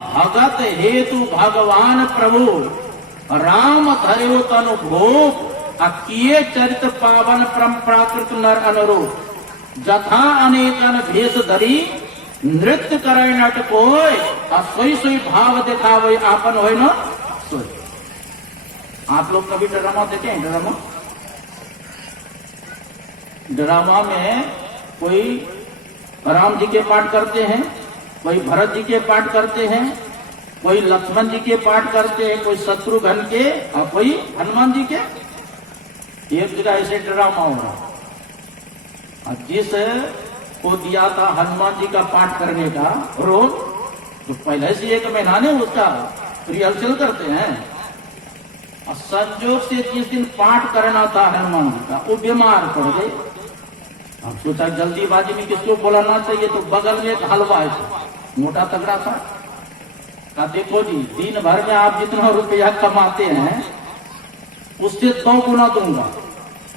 भगत हेतु भगवान प्रभु राम धर्यो तनु भोग किए चरित पावन परम प्राकृत नर अनुरूप जथा अनेकन भेष धरी नृत्य करे नट कोय सोई सोई भाव दिखावे आपन होय न सोई। आप लोग कभी ड्रामा देखे हैं? ड्रामा में कोई राम जी के पाठ करते हैं, कोई भरत जी के पाठ करते हैं, कोई लक्ष्मण जी के पाठ करते हैं, कोई शत्रुघ्न के और कोई हनुमान जी के। एक जगह ऐसे ड्रामा हो रहा, जिस को दिया था हनुमान जी का पाठ करने का रोल, तो पहले से एक महीना ने उसका रिहर्सल करते हैं। और संजोग से जिस दिन पाठ करना था हनुमान जी का, वो बीमार पड़ गए। हम सोचा जल्दीबाजी में किसको बुलाना चाहिए, तो बगल में एक हलवा है मोटा तगड़ा था। कहा देखो जी, दिन भर में आप जितना रुपया कमाते हैं उससे 2 गुना दूंगा।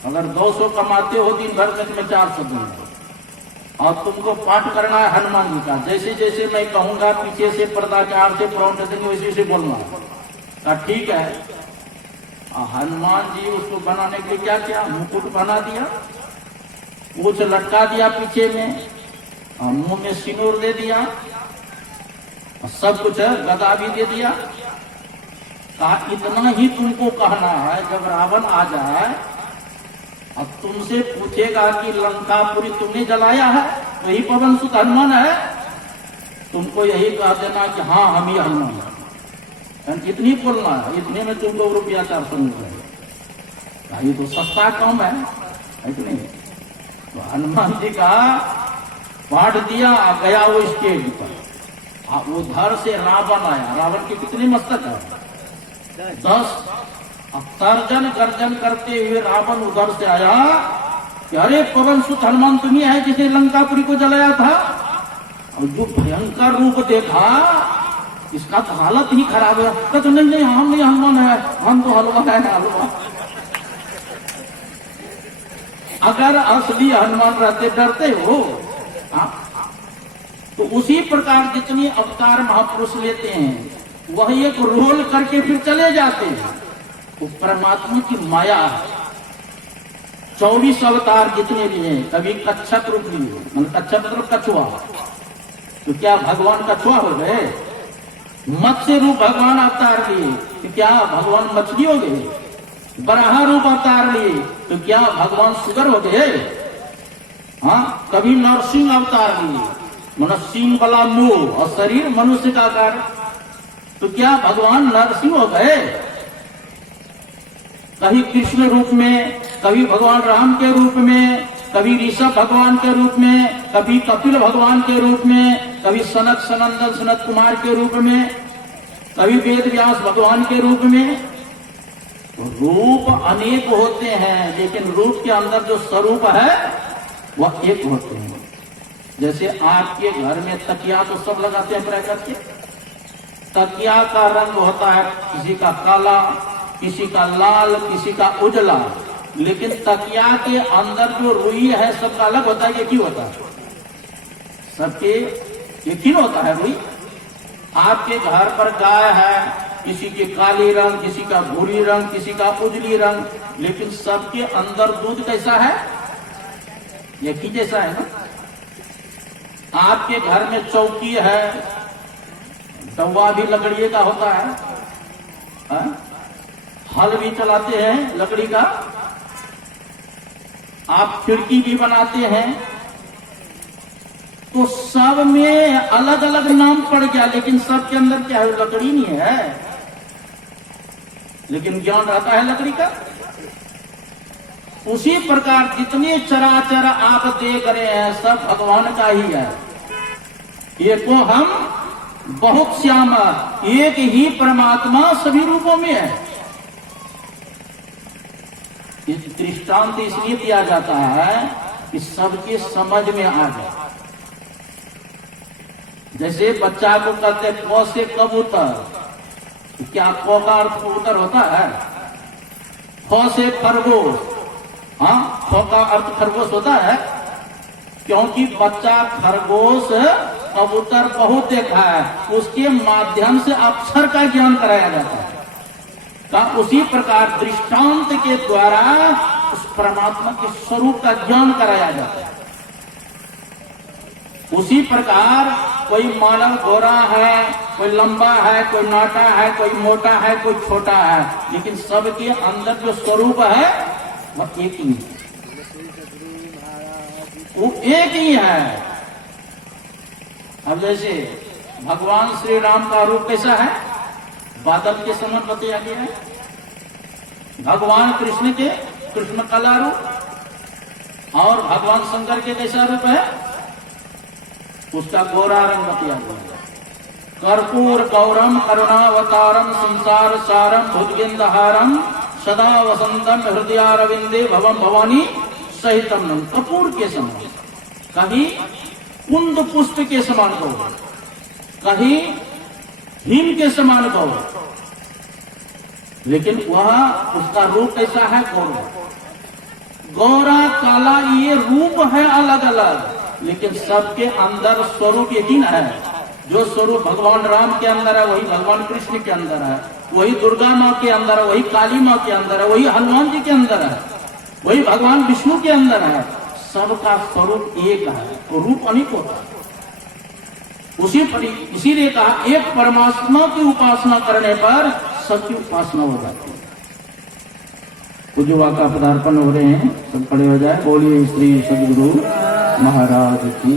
अगर 200 कमाते हो दिन भर में, मैं 400 दूंगा। और तुमको पाठ करना है हनुमान जी का, जैसे जैसे मैं कहूंगा पीछे से पर्दा के आड़ से प्राउंड देंगे वैसे वैसे बोलना। कहा ठीक है। हनुमान जी उसको बनाने के लिए क्या किया, मुकुट बना दिया, पूछ लटका दिया पीछे में, और मुंह में सिंदूर दे दिया, और सब कुछ गदा भी दे दिया। कहा इतना ही तुमको कहना है, जब रावण आ जाए और तुमसे पूछेगा कि लंकापुरी तुमने जलाया है, वही पवन सुत हनुमान है, तुमको यही कह देना कि हाँ हम ही हनुमान है। इतनी बोलना है, इतने में तुमको रुपया 400 मिल जाएगा। ये तो सस्ता कम है कि नहीं? तो हनुमान जी का पाठ दिया, गया वो स्टेज पर। उधर से रावण आया। रावण के कितने मस्तक है? 10। अब तर्जन गर्जन करते हुए रावण उधर से आया कि अरे पवन सुत हनुमान तुम्ही है जिसने लंकापुरी को जलाया था। और जो भयंकर रूप देखा, इसका तो हालत ही खराब है। तो नहीं नहीं, हम नहीं हनुमान है, हम तो हलवा है, हलवा। अगर असली हनुमान रहते डरते हो। तो उसी प्रकार जितनी अवतार महापुरुष लेते हैं, वह एक रोल करके फिर चले जाते हैं। वो परमात्मा की माया है। 24 अवतार जितने भी हैं, कभी कच्छप रूप लिए, कच्छप मतलब कछुआ। तो क्या भगवान कछुआ हो गए? मत्स्य रूप भगवान अवतार लिए, तो क्या भगवान मछली हो गए? बराह रूप अवतार लिए, तो क्या भगवान सुगर हो गए? हाँ, कभी नरसिंह अवतार लिए, सिंह वाला मुंह और शरीर मनुष्य का आकार, तो क्या भगवान नरसिंह हो गए? कभी कृष्ण रूप में, कभी भगवान राम के रूप में, कभी ऋषभ भगवान के रूप में, कभी कपिल भगवान के रूप में, कभी सनक सनंदन सनत कुमार के रूप में, कभी वेद व्यास भगवान के रूप में। रूप अनेक होते हैं, लेकिन रूप के अंदर जो स्वरूप है वह एक होते हैं। जैसे आपके घर में तकिया तो सब लगाते हैं प्राय करके। तकिया का रंग होता है किसी का काला, किसी का लाल, किसी का उजला, लेकिन तकिया के अंदर जो रुई है सबका अलग होता है। एक ही होता है, सबके एक ही होता है रुई। आपके घर पर गाय है, किसी के काली रंग, किसी का भूरी रंग, किसी का उजली रंग, लेकिन सबके अंदर दूध कैसा है? एक ही जैसा है ना। आपके घर में चौकी है, तवा भी लकड़ी का होता है, हल भी चलाते हैं लकड़ी का, आप खिड़की भी बनाते हैं। तो सब में अलग अलग नाम पड़ गया, लेकिन सबके अंदर क्या है? लकड़ी नहीं है, लेकिन ज्ञान रहता है लकड़ी का। उसी प्रकार जितने चराचर आप देख रहे हैं सब भगवान का ही है। एको हम बहुत श्याम, एक ही परमात्मा सभी रूपों में है। इस दृष्टांत इसलिए दिया जाता है कि सबके समझ में आ जाए। जैसे बच्चा को कहते क से कबूतर, क्या क का अर्थ कबूतर होता है? ख से खरगोश, हाँ ख का अर्थ खरगोश होता है, क्योंकि बच्चा खरगोश कबूतर बहुत देखा है, उसके माध्यम से अक्षर का ज्ञान कराया जाता है। का उसी प्रकार दृष्टांत के द्वारा उस परमात्मा के स्वरूप का ज्ञान कराया जाता है। उसी प्रकार कोई मानव गोरा है, कोई लंबा है, कोई नाटा है, कोई मोटा है, कोई छोटा है, लेकिन सबके अंदर जो स्वरूप है वह एक ही है, वो एक ही है। अब जैसे भगवान श्री राम का रूप कैसा है, बादल के समान बताया गया है। भगवान कृष्ण के कृष्ण कला रूप, और भगवान शंकर के कैसा रूप है, उसका गोरा रंग बताया गया है। कर्पूर गौरम करुणावतारम संसार सारम भुजगेंद्रहारम सदा वसंतम हृदयारविंदे भवम भवानी सहितम नम। कपूर के समान, कहीं कुंद पुष्प के समान कहो, कहीं हिम के समान कहो, लेकिन वह उसका रूप कैसा है, गौरा। गौरा काला ये रूप है अलग अलग, लेकिन सबके अंदर स्वरूप एक ही है। जो स्वरूप भगवान राम के अंदर है वही भगवान कृष्ण के अंदर है, वही दुर्गा माँ के अंदर है, वही काली माँ के अंदर है, वही हनुमान जी के अंदर है, वही भगवान विष्णु के अंदर है। सबका स्वरूप एक है, तो रूप अनेक होता है। इसीलिए कहा एक परमात्मा की उपासना करने पर सबकी उपासना हो जाती है। पूज्यवा का पदार्पण हो रहे हैं, सब खड़े हो जाए। बोलिए श्री सदगुरु महाराज की।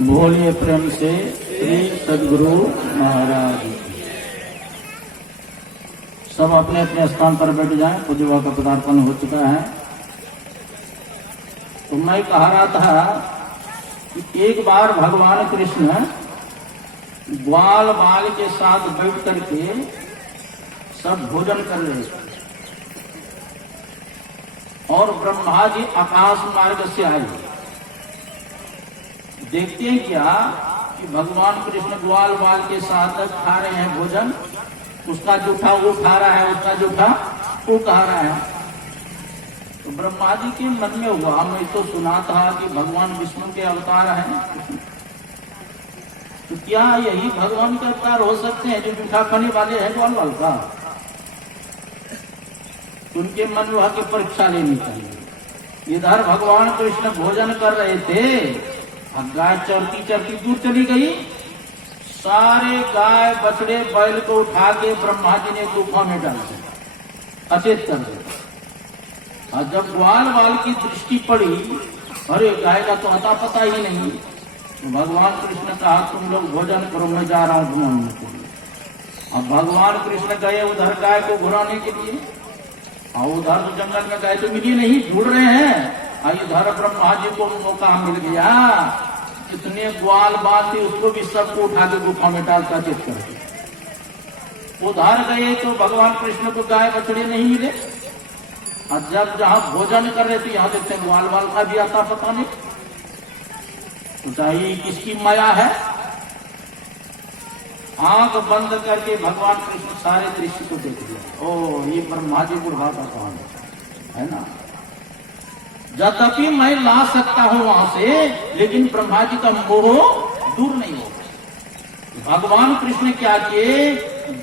बोलिए प्रेम से श्री सदगुरु महाराज। सब अपने अपने स्थान पर बैठ जाएं। पूज्यवा का पदार्पण हो चुका है। तो मैं कह रहा था कि एक बार भगवान कृष्ण ग्वाल बाल के साथ बैठ करके सब भोजन कर रहे थे, और ब्रह्मा जी आकाश मार्ग से आए। देखते हैं क्या कि भगवान कृष्ण ग्वाल बाल के साथ खा रहे हैं भोजन। उसका जूठा वो खा रहा है, उसका जूठा वो खा रहा है। तो ब्रह्मा जी के मन में हुआ, मैं तो सुना था कि भगवान विष्णु के अवतार हैं, तो क्या यही भगवान के अवतार हो सकते हैं जो जूठा खाने वाले हैं ग्वाल बाल का? उनके मन में वहां की परीक्षा लेनी चाहिए। इधर भगवान कृष्ण भोजन कर रहे थे, गाय चरती चरती दूर चली गई। सारे गाय बछड़े बैल को उठा के ब्रह्मा जी ने गुफा में डाल दिया, अचेत कर दिया। और जब ग्वाल बाल की दृष्टि पड़ी, अरे गाय का तो अता पता ही नहीं, तो भगवान कृष्ण कहा तुम लोग भोजन करो, मैं जा रहा हूं घुमाने के लिए। अब भगवान कृष्ण गए उधर गाय को घुराने के लिए, और उधर तो जंगल में गाय तो मिली नहीं, ढूंढ रहे हैं। इधर ब्रह्मा जी को मौका मिल गया, जितने ग्वाल बाल थे उसको भी सबको उठा के गुफा में डाल कर चेक कर दिया। उधर गए तो भगवान कृष्ण को गाय बछड़े नहीं मिले, और जब जहां भोजन कर रहे थे यहां देखते ग्वाल बाल का भी आता पता नहीं। तो चाहिए किसकी माया है? आंख बंद करके भगवान कृष्ण सारे दृश्य को देख लिया। ओ ये ब्रह्मा जी बुढ़ा का काम है ना। यद्यपि मैं ला सकता हूं वहां से, लेकिन ब्रह्मा जी का मोह दूर नहीं होगा। भगवान कृष्ण क्या किए,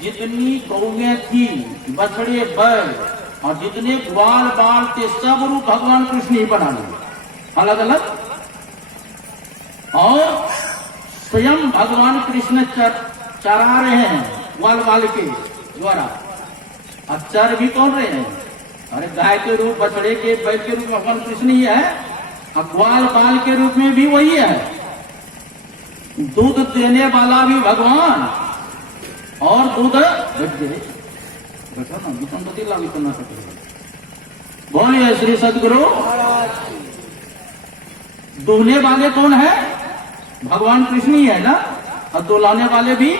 जितनी गौएं थी, बछड़े बैल और जितने ग्वाल बाल थे, सब रूप भगवान कृष्ण ही बना लिए अलग अलग, और स्वयं भगवान कृष्ण चरा रहे हैं ग्वाल बाल के द्वारा। अब चर भी कौन रहे हैं? अरे गाय के रूप, बछड़े के, बैल के रूप भगवान कृष्ण ही है। अब ग्वाल बाल के रूप में भी वही है। दूध देने वाला भी भगवान और दूध बोलिए श्री सदगुरु। दुहने वाले कौन है? भगवान कृष्ण ही है ना। और दुलाने वाले भी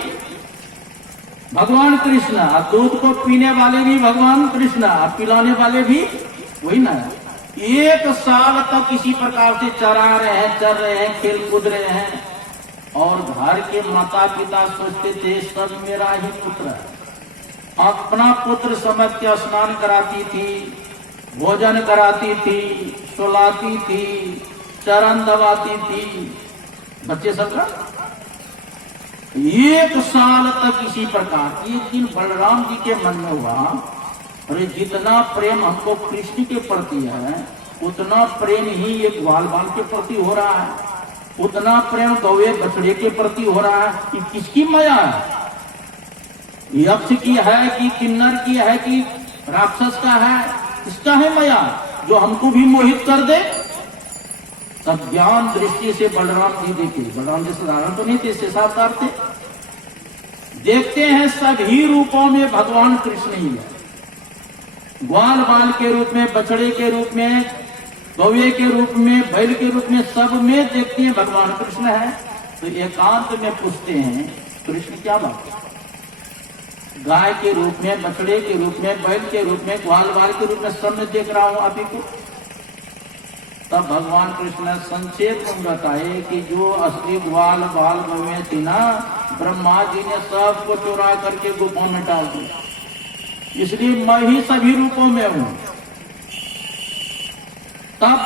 भगवान कृष्ण, और दूध को पीने वाले भी भगवान कृष्ण, और पिलाने वाले भी वही ना। 1 साल तक इसी प्रकार से चरा रहे हैं, चर रहे हैं, खेल कूद रहे हैं। और घर के माता पिता सोचते थे सब मेरा ही पुत्र है। अपना पुत्र समझ के स्नान कराती थी, भोजन कराती थी, सुलाती थी, चरण दबाती थी। बच्चे सबका 1 साल तक इसी प्रकार। एक दिन बलराम जी के मन में हुआ, अरे जितना प्रेम हमको कृष्ण के प्रति है उतना प्रेम ही ये ग्वाल बाल के प्रति हो रहा है, उतना प्रेम गौवे बछड़े के प्रति हो रहा है। कि किसकी माया है? यक्ष की है कि किन्नर की है कि राक्षस का है? इसका है माया जो हमको भी मोहित कर दे। तब ज्ञान दृष्टि से बलराम जी देखे। बलराम जी साधारण तो नहीं थे, इससे सावधान थे। देखते हैं सभी रूपों में भगवान कृष्ण ही है। ग्वाल बाल के रूप में, बछड़े के रूप में, गौवे के रूप में, बैल के रूप में, सब में देखते हैं भगवान कृष्ण है। तो एकांत में पूछते हैं कृष्ण क्या बात है? गाय के रूप में, बछड़े के रूप में, बैल के रूप में, ग्वाल बाल के रूप में सब में देख रहा हूं अभी को। तब भगवान कृष्ण संक्षेप में बताए कि जो असली ग्वाल बाल गौवे थी ना, ब्रह्मा जी ने सबको चुरा करके गुफा में डाल दिया। इसलिए मैं ही सभी रूपों में हूं। तब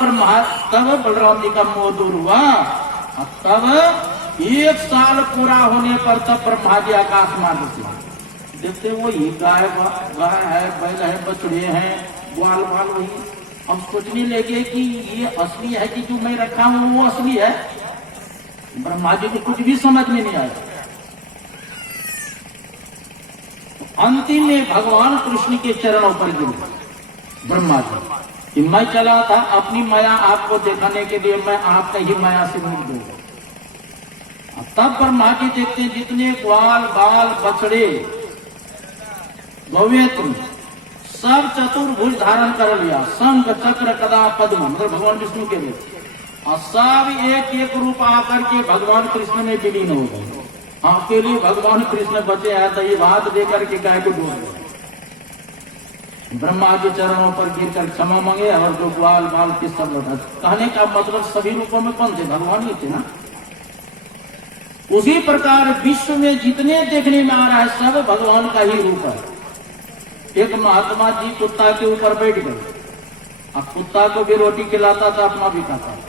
बलराम जी का मोह दूर हुआ। तब 1 साल पूरा होने पर तब ब्रह्मा जी आकाश मार्ग से देखते वो ही गाय है, बैल है, बछड़े हैं, ग्वाल बाल वही। हम सोचने लगे कि ये असली है कि जो मैं रखा हूं वो असली है। ब्रह्मा जी को कुछ भी समझ में नहीं आया। अंतिम में भगवान कृष्ण के चरणों पर गिरे ब्रह्मा जी कि मैं चला था अपनी माया आपको दिखाने के लिए, मैं आपका ही माया से मुक्त दूंगा। तब ब्रह्मा जी देखते जितने ग्वाल बाल बछड़े गौवे तुम सब चतुर्भुज धारण कर लिया, शंख चक्र गदा पद्म, मतलब भगवान विष्णु के रूप, और सब एक एक रूप आकर के भगवान कृष्ण में विलीन हो गए। अकेले भगवान कृष्ण बचे हैं तो ये बात देकर के गाय को डूब गए। ब्रह्मा के चरणों पर गिरकर क्षमा मांगे और जो ग्वाल बाल के सब लौटा। कहने का मतलब सभी रूपों में कौन थे? भगवान ही थे ना। उसी प्रकार विश्व में जितने देखने में आ रहा है सब भगवान का ही रूप है। एक महात्मा जी कुत्ता के ऊपर बैठ गए, अब कुत्ता को भी रोटी खिलाता था, अपना भी खाता था।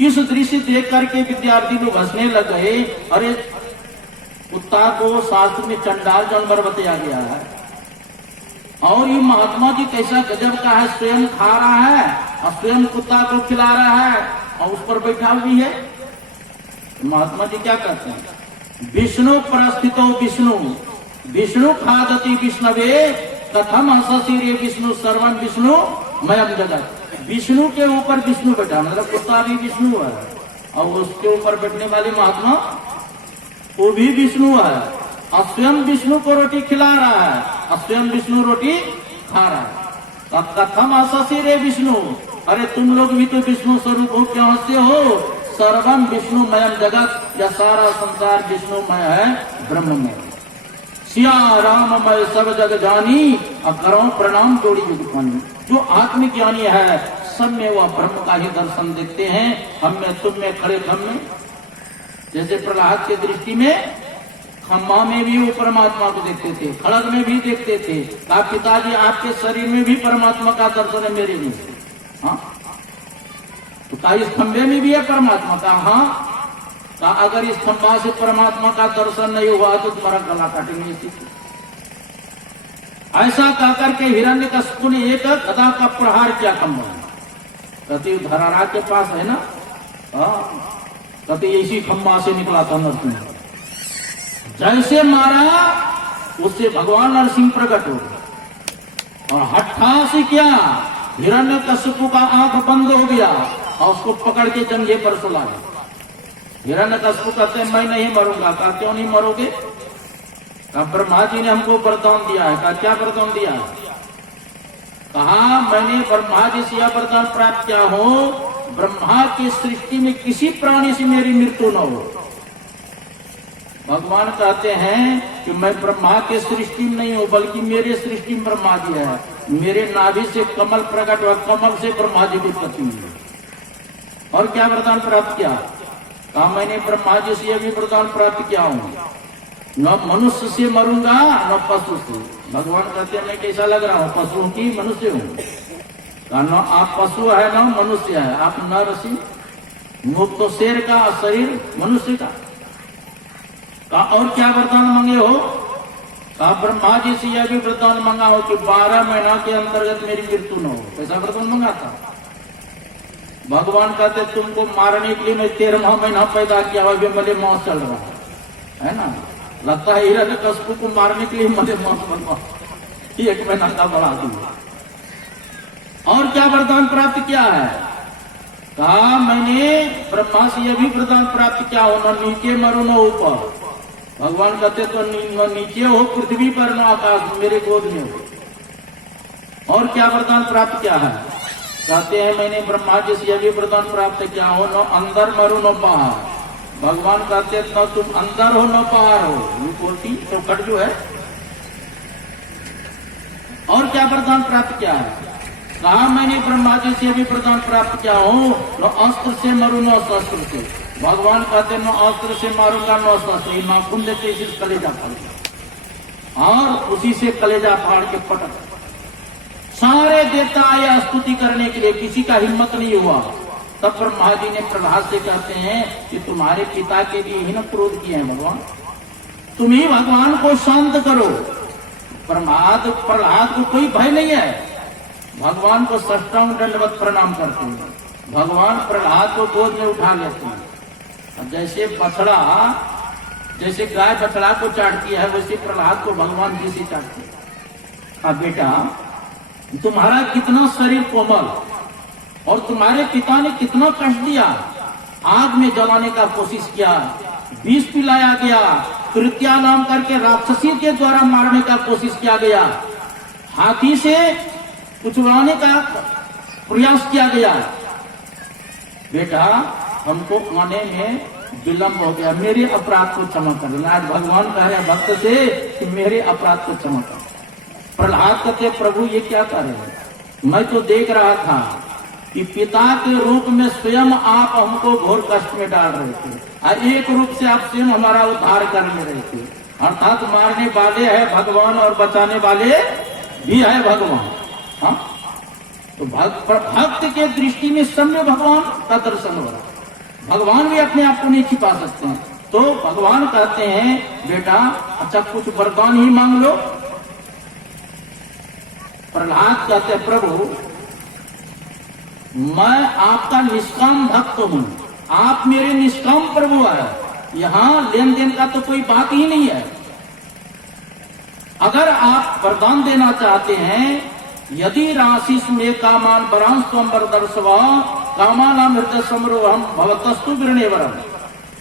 इस दृश्य देख करके विद्यार्थी लोग हंसने लग गए। अरे कुत्ता को शास्त्र में चंडाल जानवर बताया गया है और ये महात्मा जी कैसा गजब का है, स्वयं खा रहा है और स्वयं कुत्ता को खिला रहा है और उस पर बैठा हुई है। महात्मा जी क्या कहते हैं? विष्णु परस्थितो विष्णु, विष्णु खादति विष्णवे, कथम हंससी रे विष्णु सर्वं विष्णु मयम जगत। विष्णु के ऊपर विष्णु बैठा, मतलब कुत्ता भी विष्णु है और उसके ऊपर बैठने वाली महात्मा वो भी विष्णु है और स्वयं विष्णु को रोटी खिला रहा है और स्वयं विष्णु रोटी खा रहा है। अब कथम हंससी रे विष्णु, अरे तुम लोग भी तो विष्णु स्वरूप हो, क्यों हंसते हो? सर्वम विष्णुमयम जगत, या सारा संसार विष्णुमय है, ब्रह्ममय। सिया राममय सब जग जानी, अब करो प्रणाम जोड़ी युग पानी। जो आत्मज्ञानी है सब में वह ब्रह्म का ही दर्शन देखते हैं। हम में, तुम में, खड़े खम में। जैसे प्रहलाद के दृष्टि में खम्मा में भी वो परमात्मा को देखते थे, खड़ग में भी देखते थे। कहा पिताजी आपके शरीर में भी परमात्मा का दर्शन है मेरे में। हाँ, तो कहा इस खंभे में भी है परमात्मा का। हाँ, कहा अगर इस खंभा से परमात्मा का दर्शन नहीं हुआ तो तुम्हारा गला काटेंगे। ऐसा कहकर के हिरण्यकशिपु ने एक गदा का प्रहार किया खंभा में। कहती धरारा के पास है ना। कहते इसी खम्बा से निकला था नरसिंह। जैसे मारा उससे भगवान नरसिंह प्रकट हो गए और हट्ठा से क्या हिरण्यकशिपु का आंख बंद हो गया और उसको पकड़ के जंघे पर सुला दिया। हिरण्यकशिपु कहते मैं नहीं मरूंगा। कहा क्यों नहीं मरोगे? कहा ब्रह्मा जी ने हमको वरदान दिया है। कहा क्या वरदान दिया है? कहा मैंने ब्रह्मा जी से यह वरदान प्राप्त किया हो ब्रह्मा की सृष्टि में किसी प्राणी से मेरी मृत्यु न हो। भगवान कहते हैं कि मैं ब्रह्मा के सृष्टि में नहीं हूं बल्कि मेरे सृष्टि में ब्रह्मा जी है। मेरे नाभि से कमल प्रकट हुआ, कमल से ब्रह्मा जी की उत्पत्ति हुई। और क्या वरदान प्राप्त किया? कहा मैंने ब्रह्मा जी से यह भी वरदान प्राप्त किया हूं न मनुष्य से मरूंगा न पशु से। भगवान कहते हैं मैं कैसा लग रहा हूं? पशु की मनुष्य हूं। कहा न आप पशु है न मनुष्य है, आप नर सी। मुख तो शेर का और शरीर मनुष्य का। कहा और क्या वरदान मांगे हो? कहा ब्रह्मा जी से यह भी वरदान मांगा हो कि 12 महीना के अंतर्गत मेरी मृत्यु न हो। कैसा वरदान मांगा था? भगवान कहते तुमको मारने के लिए मैं 13वां महीना पैदा किया हुआ, मले मौत चल रहा है ना। लगता है हिरण्यकशिपु को मारने के लिए मले मौत बनवा 1 महीना का बढ़ा दिया। और क्या वरदान प्राप्त किया है? कहा मैंने ब्रह्मा से यह भी वरदान प्राप्त किया हो न नीचे मरो न ऊपर। भगवान कहते तो न नीचे हो पृथ्वी पर न आकाश, मेरे गोद में हो। और क्या वरदान प्राप्त किया है? कहते हैं मैंने ब्रह्मा जी से यह भी वरदान प्राप्त किया हो न अंदर मरो न बाहर। भगवान कहते न तुम अंदर हो न बाहर हो। ये कोटी चौखट जो है। और क्या वरदान प्राप्त किया है? कहा मैंने ब्रह्मा जी से भी वरदान प्राप्त किया हो न अस्त्र से मरू न शस्त्र से। भगवान कहते न अस्त्र से मारूंगा न शस्त्र। नाखून देते इसी कलेजा फाड़ और उसी से कलेजा फाड़ के पटक। सारे देवता आए स्तुति करने के लिए, किसी का हिम्मत नहीं हुआ। तब ब्रह्मा जी ने प्रहलाद से कहते हैं कि तुम्हारे पिता के लिए ही न क्रोध किए हैं भगवान, तुम ही भगवान को शांत करो। प्रहलाद को कोई भय नहीं है। भगवान को साष्टांग दंडवत प्रणाम करते हैं। भगवान प्रहलाद को गोद में उठा लेते हैं। जैसे बछड़ा, जैसे गाय बछड़ा को चाटती है वैसे प्रहलाद को भगवान जी से चाटते हैं। अब बेटा तुम्हारा कितना शरीर कोमल और तुम्हारे पिता ने कितना कष्ट दिया। आग में जलाने का कोशिश किया, विष पिलाया गया, तृतीया नाम करके राक्षसी के द्वारा मारने का कोशिश किया गया, हाथी से कुचलाने का प्रयास किया गया। बेटा हमको आने में विलंब हो गया, मेरे अपराध को क्षमा कर देना। आज भगवान कह रहे हैं भक्त से कि मेरे अपराध को क्षमा कर। प्रहलाद कहते प्रभु ये क्या कर रहे हैं? मैं तो देख रहा था कि पिता के रूप में स्वयं आप हमको घोर कष्ट में डाल रहे थे और एक रूप से आप स्वयं हमारा उद्धार कर रहे थे। अर्थात मारने वाले है भगवान और बचाने वाले भी है भगवान। हाँ? तो भक्त के दृष्टि में सम्य भगवान का दर्शन हो रहा है। भगवान भी अपने आप को नहीं छिपा सकते हैं। तो भगवान कहते हैं बेटा अच्छा कुछ वरदान ही मांग लो। प्रहलाद कहते प्रभु मैं आपका निष्काम भक्त हूं, आप मेरे निष्काम प्रभु है, यहां लेन देन का तो कोई बात ही नहीं है। अगर आप वरदान देना चाहते हैं, यदि राशिस में कामान वरांश स्वंबर दर्शवा कामानाम हृदय समरोहम भवतस्तु गृणेवरम,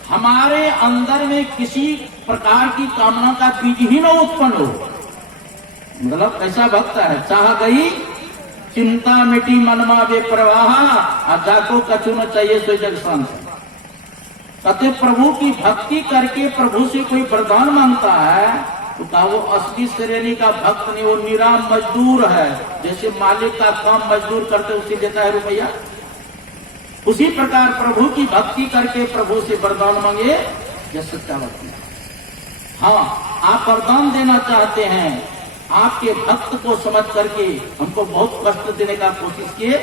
हमारे अंदर में किसी प्रकार की कामना का बीज ही न उत्पन्न हो। मतलब ऐसा भक्त है, चाह गई चिंता मिटी मनमा वे प्रवाह जाको कछु न चाहिए सो जग शांत। कहते प्रभु की भक्ति करके प्रभु से कोई वरदान मांगता है तो कहा वो असली श्रेणी का भक्त नहीं, वो निराम मजदूर है। जैसे मालिक का काम मजदूर करते उसे देता है रुपया, उसी प्रकार प्रभु की भक्ति करके प्रभु से वरदान मांगे यह सच्चा भक्ति। हाँ आप वरदान देना चाहते हैं, आपके भक्त को समझ करके हमको बहुत कष्ट देने का कोशिश किए,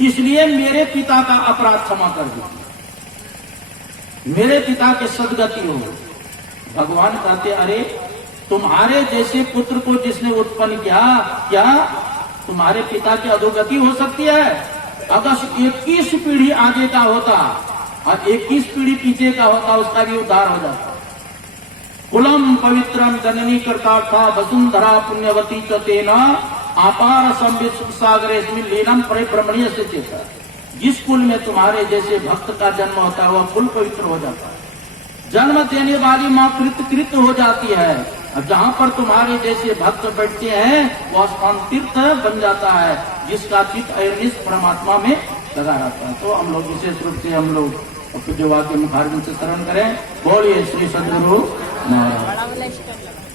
इसलिए मेरे पिता का अपराध क्षमा कर दीजिए, मेरे पिता के सदगति हो। भगवान कहते अरे तुम्हारे जैसे पुत्र को जिसने उत्पन्न किया, क्या तुम्हारे पिता की अधोगति हो सकती है? अगर 21 पीढ़ी आगे का होता और 21 पीढ़ी पीछे का होता उसका भी उद्धार हो जाता। कुलम पवित्रम जननी कृतार्था वसुंधरा पुण्यवती च तेना अपार संवित सागरे लीनम परिभ्रमणीय से चेता। जिस कुल में तुम्हारे जैसे भक्त का जन्म होता है वह कुल पवित्र हो जाता है। जन्म देने वाली माँ कृत हो जाती है। और जहाँ पर तुम्हारे जैसे भक्त बैठते हैं वह स्थान तीर्थ बन जाता है, जिसका चित्त अयनिस परमात्मा में लगा रहता है। तो हम लोग विशेष रूप से हम लोग जो वाक्य मुखारबिंद से शरण करें। बोलिए श्री सद्गुरु महाराज।